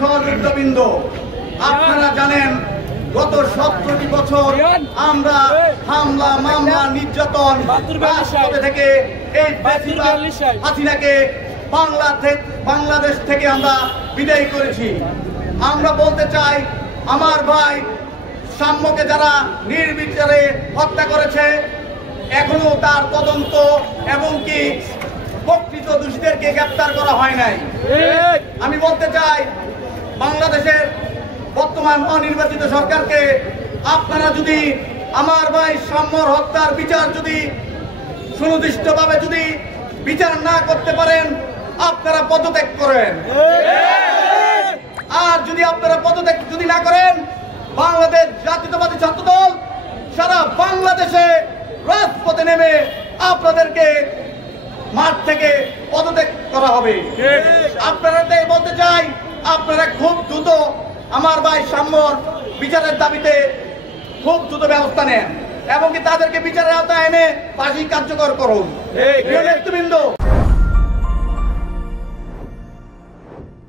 সহযোগিতাবৃন্দ, আপনারা জানেন গত 17টি বছর আমরা হামলা, মামলা, নির্যাতন থেকে এই হাসিনাকে বাংলাদেশ থেকে আমরা বিদায় করেছি। আমরা বলতে চাই, আমার ভাই সাম্যকে যারা নির্বিচারে হত্যা করেছে, এখনো তার তদন্ত এবং কি প্রকৃত দোষীদেরকে গ্রেফতার করা হয় নাই। আমি বলতে চাই, বাংলাদেশের বর্তমান অনির্বাচিত সরকারকে আপনারা যদি আমার ভাই সাম্যর হত্যার বিচার যদি সুনির্দিষ্টভাবে যদি বিচার না করতে পারেন, আপনারা পদত্যাগ করেন। আর যদি আপনারা পদত্যাগ যদি না করেন, বাংলাদেশ জাতীয়তাবাদী ছাত্রদল সারা বাংলাদেশে রাজপথে নেমে আপনাদেরকে মাঠ থেকে পদত্যাগ করা হবে। আপনারা বলতে চাই, আপনারা খুব দ্রুত আমার ভাই সাম্যর বিচারের দাবিতে খুব দ্রুত ব্যবস্থা নেন এবং কি তাদেরকে বিচারের আওতায় এনে ফাঁসি কার্যকর করুন। নেতৃবৃন্দ,